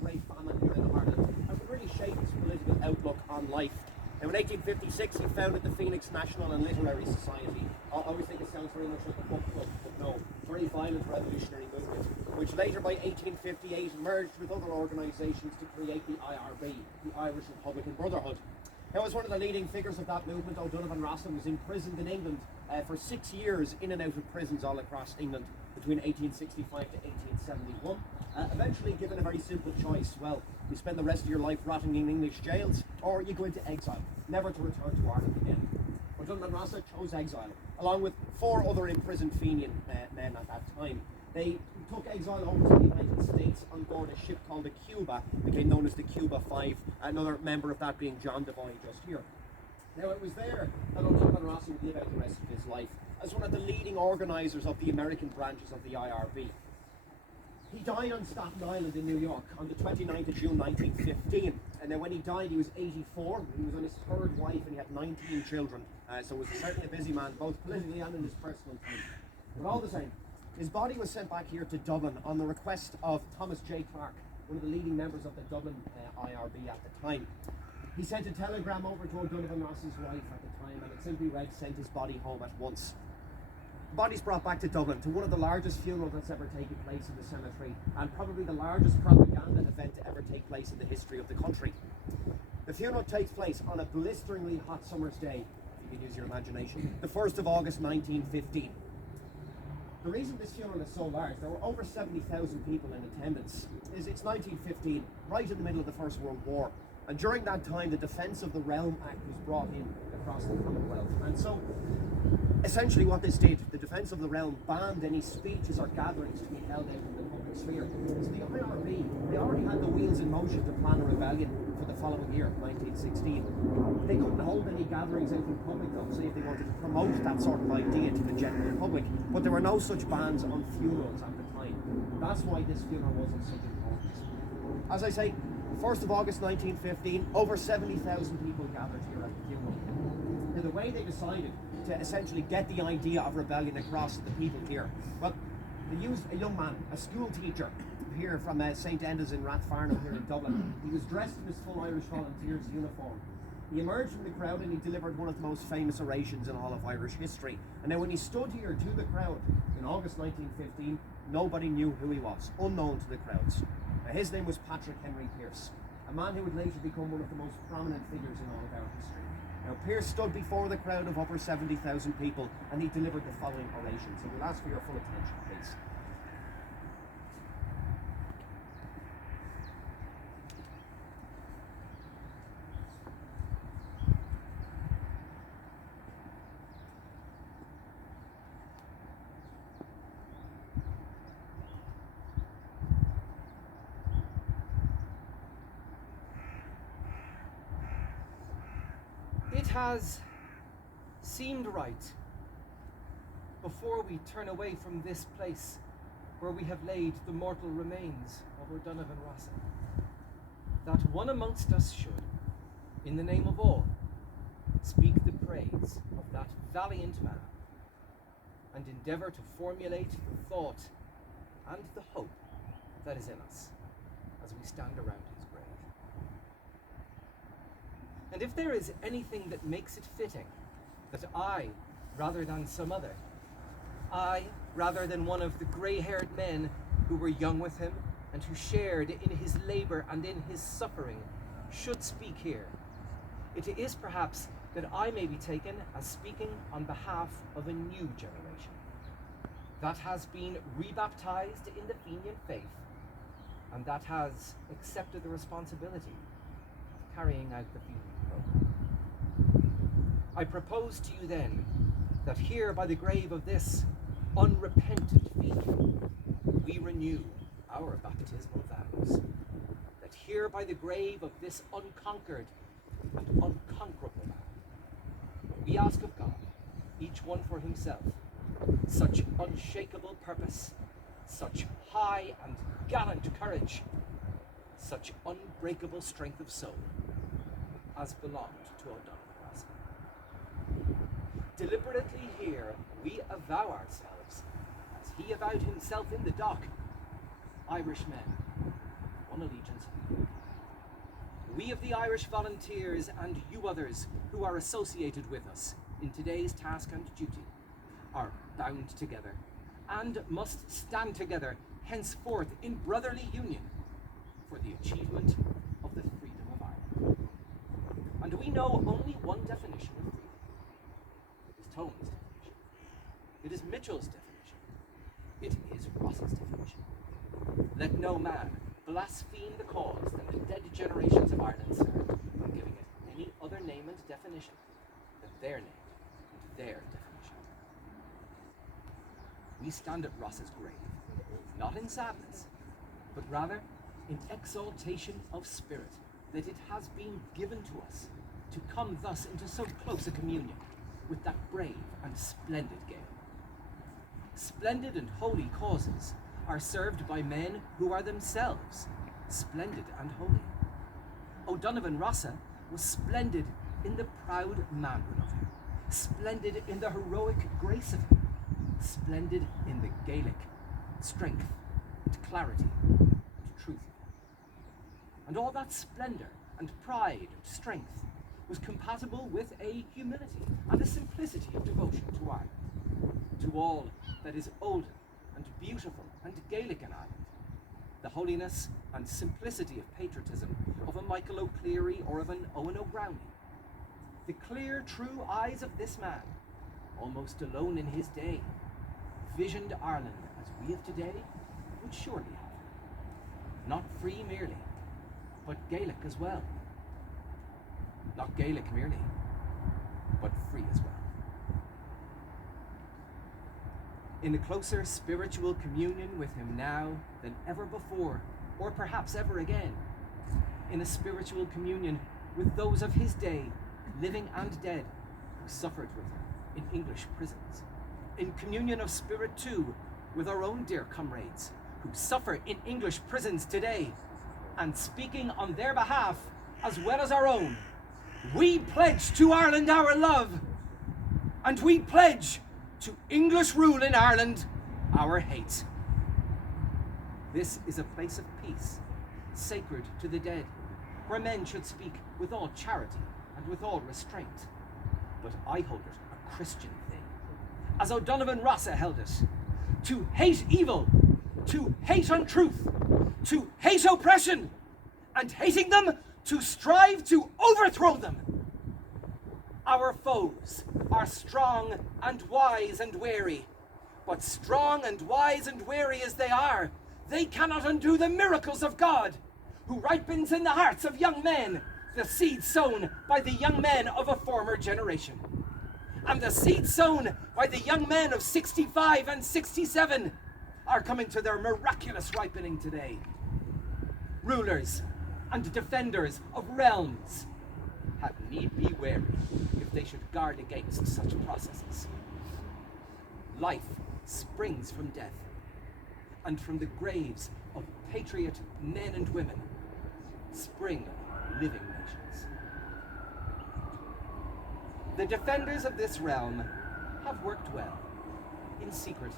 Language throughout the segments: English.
Great famine here in Ireland and would really shape his political outlook on life. Now, in 1856, he founded the Phoenix National and Literary Society. I always think it sounds very much like a book club, but no, very violent revolutionary movement, which later by 1858 merged with other organisations to create the IRB, the Irish Republican Brotherhood. Now, as one of the leading figures of that movement, O'Donovan Rossa was imprisoned in England for 6 years, in and out of prisons all across England between 1865 to 1871. Eventually given a very simple choice. Well, you spend the rest of your life rotting in English jails, or you go into exile, never to return to Ireland again. O'Donovan Rossa chose exile, along with 4 other imprisoned fenian men at that time. They took exile over to the United States on board a ship called the Cuba, became known as the Cuba 5, another member of that being John Devine just here. Now, it was there that O'Donovan Rossa would live out the rest of his life as one of the leading organisers of the American branches of the IRB. He died on Staten Island in New York on the 29th of June 1915, and then when he died he was 84. He was on his 3rd wife and he had 19 children, so was certainly a busy man, both politically and in his personal time. But all the same, his body was sent back here to Dublin on the request of Thomas J. Clark, one of the leading members of the Dublin IRB at the time. He sent a telegram over to O'Donovan Rossa's wife at the time, and it simply read, "Send his body home at once." The body's brought back to Dublin to one of the largest funerals that's ever taken place in the cemetery, and probably the largest propaganda event to ever take place in the history of the country. The funeral takes place on a blisteringly hot summer's day, if you can use your imagination, the 1st of August 1915. The reason this funeral is so large, there were over 70,000 people in attendance, is it's 1915, right in the middle of the First World War. And during that time, the Defence of the Realm Act was brought in across the Commonwealth. And so, essentially what this did, the Defence of the Realm banned any speeches or gatherings to be held out in the public sphere. So the IRB, they already had the wheels in motion to plan a rebellion for the following year, 1916. They couldn't hold any gatherings out in public though, say if they wanted to promote that sort of idea to the general public. But there were no such bans on funerals at the time. That's why this funeral wasn't such importance. As I say, 1st of August 1915, over 70,000 people gathered here at the funeral. Now, the way they decided to essentially get the idea of rebellion across to the people here, well, they used a young man, a school teacher, here from St. Enda's in Rathfarnham here in Dublin. He was dressed in his full Irish Volunteers uniform. He emerged from the crowd and he delivered one of the most famous orations in all of Irish history. And then when he stood here to the crowd in August 1915, nobody knew who he was, unknown to the crowds. Now, his name was Padraig H Pearce, a man who would later become one of the most prominent figures in all of our history. Now, Pearce stood before the crowd of over 70,000 people and he delivered the following oration. So we'll ask for your full attention, please. It has seemed right, before we turn away from this place where we have laid the mortal remains of O'Donovan Rossa, that one amongst us should, in the name of all, speak the praise of that valiant man and endeavour to formulate the thought and the hope that is in us as we stand around his grave. And if there is anything that makes it fitting that I, rather than some other, I, rather than one of the grey-haired men who were young with him and who shared in his labour and in his suffering, should speak here, it is perhaps that I may be taken as speaking on behalf of a new generation that has been rebaptized in the Fenian faith and that has accepted the responsibility of carrying out the Fenian program. I propose to you then that here by the grave of this unrepentant Fenian we renew our baptismal vows, that here by the grave of this unconquered and unconquerable man we ask of God, each one for himself, such unshakable purpose, such high and gallant courage, such unbreakable strength of soul as belonged to O'Donovan Rossa. Deliberately here we avow ourselves, as he avowed himself in the dock, Irish men, one allegiance. We of the Irish Volunteers and you others who are associated with us in today's task and duty are bound together and must stand together henceforth in brotherly union for the achievement of the freedom of Ireland. And we know only one definition of freedom. It is Tone's definition. It is Mitchell's definition. It is Ross's definition. Let no man blaspheme the cause that the dead generations of Ireland served by giving it any other name and definition than their name and their definition. We stand at Ross's grave, not in sadness, but rather in exaltation of spirit that it has been given to us to come thus into so close a communion with that brave and splendid Gael. Splendid and holy causes are served by men who are themselves splendid and holy. O'Donovan Rossa was splendid in the proud manhood of him, splendid in the heroic grace of him, splendid in the Gaelic strength and clarity and truth. And all that splendor and pride and strength was compatible with a humility and a simplicity of devotion to Ireland, to all that is olden and beautiful and Gaelic in Ireland, the holiness and simplicity of patriotism of a Michael O'Clery or of an Owen O'Brownie. The clear, true eyes of this man, almost alone in his day, visioned Ireland as we of today would surely have. Not free merely, but Gaelic as well. Not Gaelic merely, but free as well. In a closer spiritual communion with him now than ever before, or perhaps ever again, in a spiritual communion with those of his day, living and dead, who suffered with him in English prisons, in communion of spirit too with our own dear comrades who suffer in English prisons today, and speaking on their behalf as well as our own, we pledge to Ireland our love, and we pledge to English rule in Ireland our hate. This is a place of peace, sacred to the dead, where men should speak with all charity and with all restraint. But I hold it a Christian thing, as O'Donovan Rossa held it, to hate evil, to hate untruth, to hate oppression, and hating them, to strive to overthrow them. Our foes are strong and wise and wary, but strong and wise and wary as they are, they cannot undo the miracles of God, who ripens in the hearts of young men the seed sown by the young men of a former generation. And the seed sown by the young men of 65 and 67 are coming to their miraculous ripening today. Rulers and defenders of realms had need be wary if they should guard against such processes. Life springs from death, and from the graves of patriot men and women spring living nations. The defenders of this realm have worked well, in secret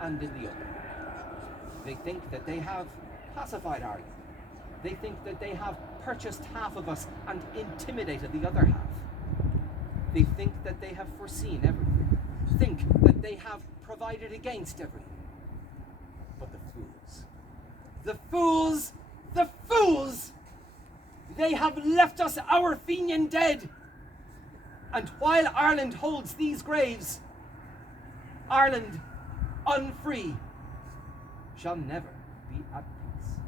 and in the open. They think that they have pacified Ireland. They think that they have purchased half of us and intimidated the other half. They think that they have foreseen everything. Think that they have provided against everything. But the fools, they have left us our fenian dead. And while Ireland holds these graves, Ireland, unfree, shall never be at peace.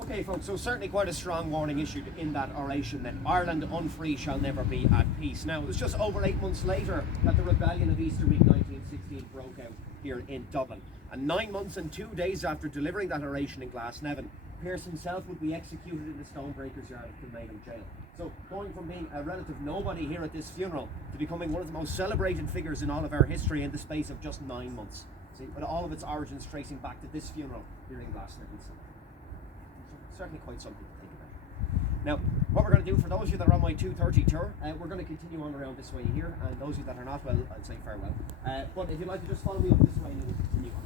Okay, folks, so certainly quite a strong warning issued in that oration that Ireland unfree shall never be at peace. Now, it was just over 8 months later that the rebellion of Easter week 1916 broke out here in Dublin. And 9 months and 2 days after delivering that oration in Glasnevin, Pearce himself would be executed in the Stonebreakers Yard of Kilmainham Jail. So, going from being a relative nobody here at this funeral to becoming one of the most celebrated figures in all of our history in the space of just 9 months. See, with all of its origins tracing back to this funeral here in Glasnevin. Certainly quite something to think about. Now, what we're going to do for those of you that are on my 2:30 tour, we're going to continue on around this way here, and those of you that are not, well, I'll say farewell. But if you'd like to just follow me up this way, and we'll continue on.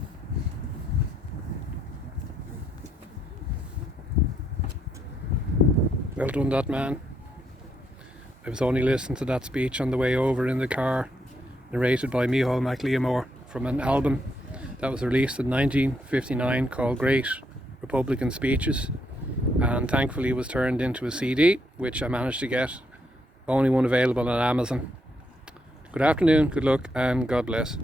Well done, that man. I was only listening to that speech on the way over in the car, narrated by Micheál MacLiamore, from an album that was released in 1959 called Great Republican Speeches, and thankfully was turned into a CD, which I managed to get. Only one available on Amazon. Good afternoon, good luck, and God bless.